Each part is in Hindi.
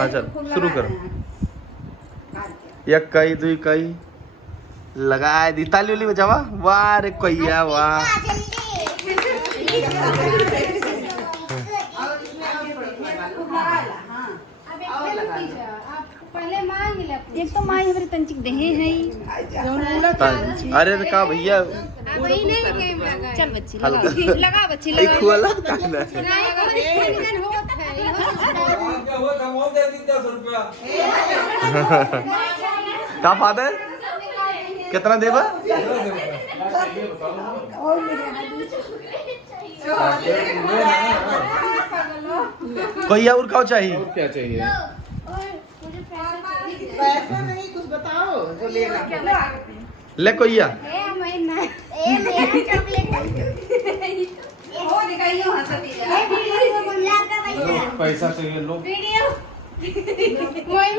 हाँ चल शुरू करो। इकाई 2 इकाई लगा दी, ताली उली बजावा। वाह रे कोइया वाह। एक तो माई हमरे तंचिक देहे है। अरे तो का भैया चल बच्ची हल्का लगा बच्ची एक लगा। खुला का फादर कितना देबा? कोई और का चाहिए? और क्या चाहिए? पैसा नहीं, कुछ बताओ जो लेना। ले कोइया पैसा चाहिए लो।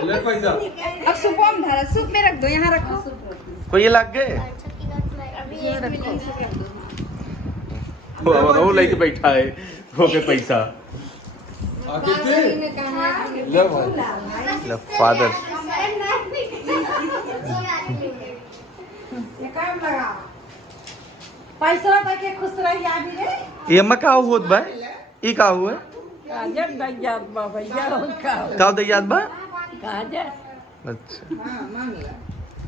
ले पैसा। अब सुबह में धरा, सूप में रख दो, यहाँ रखो। कोई लग गए वो लेके बैठा है हो के पैसा। ले भाई। ले फादर पैसा के खुश रही आदमी रे। ये में का होत बा? ई का हुआ? काजल दैयाद बा भैया का दे याद बा? काजल। अच्छा हां मांग ला।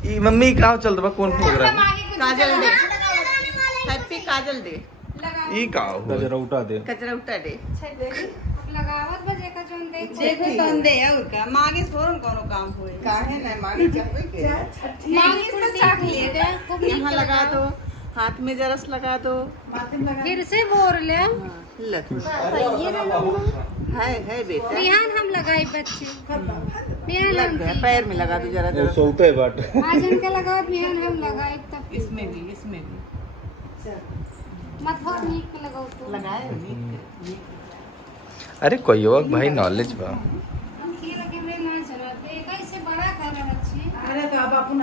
ई मम्मी का चलत बा? कौन प्रोग्राम? काजल दे, हैप्पी काजल दे, ई का हुआ? गजरा उठा दे। कचरा उठा दे। लगावत बजे का जोन दे देखो तन दे और का मांगे सोरन कोनो काम होए। काहे नहीं मांगे चाहबे के। मांगे तो चाक लिए दे खूब यहाँ लगा दो, हाथ में जरस लगा दो, माथे में लगा। फिर से बोर ले लग है बेटा। बिहान हम लगाई बच्चे बिहान लग हम गया, पैर में लगा दो जरा वो जरा। सोते बाट। आज इनका लगाओ बिहान हम लगाए तब इसमें भी मत बहुत नीक लगाओ तो लगाए। अरे कोई भाई नॉलेज बा।